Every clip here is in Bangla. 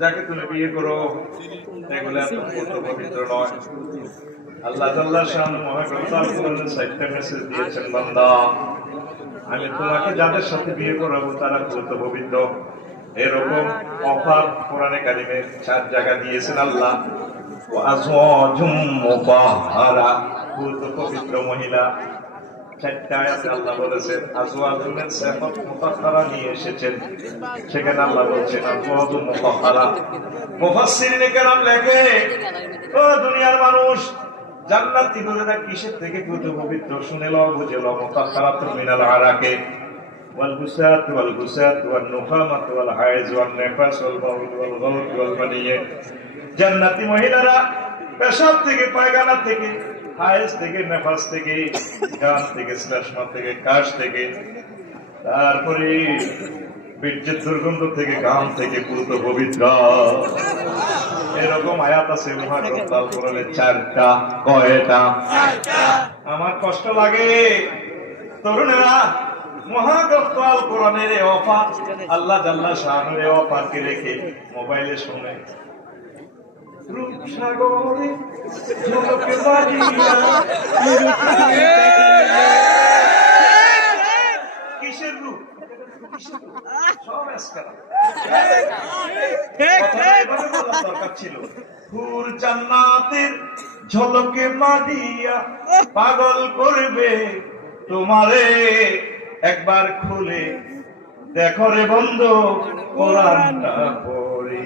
যাকে তুমি বিয়ে করো এগুলো এত পবিত্র নয়। আল্লাহ তাআলা শানে মহাগ্রন্থাল কোরআনে 6টা মেসেজ দিয়েছেন, বান্দা আমি তোমাকে যাদের সাথে বিয়ে করাবো তারা পূত পবিত্র। এরকম অফার কোরআনে কারিমে 4 জায়গা দিয়েছেন আল্লাহ। আজওয়াজুম মুতাহহারা, পূত পবিত্র মহিলা। 4টা আয়াতে আল্লাহ বলেছেন আজওয়াজুমের সিফাত মুতাহহারা নিয়ে এসেছেন, সেখানে আল্লাহ বলছেন আজওয়াজুম মুতাহহারা। মুফাসসিরিনে কেরাম লেখে, ও দুনিয়ার মানুষ, জান্নাতি বলেরা কিসের থেকে পূত পবিত্র শুনে লও, বুঝে লও। মুতাহহারাতুন মিনাল আরাকে ওয়াল গুসাত ওয়াল গুসাত ওয়ান নুখামাত ওয়াল হায়জ ওয়ান নিফাস ওয়াল বাউল ওয়াল গাউত ওয়াল মানিয়া। জান্নাতি মহিলারা পেশাব থেকে, পায়খানা থেকে, হায়েজ থেকে, নেফাস থেকে, গান থেকে, শ্লেষ্মা থেকে, কাশ থেকে, তারপরে বীর্যের দুর্গন্ধ থেকে, গাম থেকে পূত পবিত্র। এরকম আয়াত আছে মহাগ্রন্থাল কোরআনে 4টা। কয়টা? আমার কষ্ট লাগে তরুণেরা, মহাগ্রন্থাল কোরআনের এই অফার, আল্লাহ জাল্লা শানুর এই অফারকে রেখে মোবাইলে শুনে রূপসাগরে ঝলকে বাড়িয়া। কিসের রূপ? সব আজকাল দরকার ছিল। হুর জান্নাতের ঝলকে মারিয়া পাগল করবে তোমারে, একবার খুলে দেখো রে বন্ধু কোরআনটা পড়ে।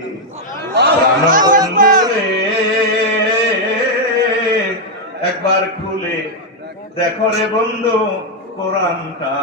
একবার খুলে দেখো রে বন্ধু কোরআনটা।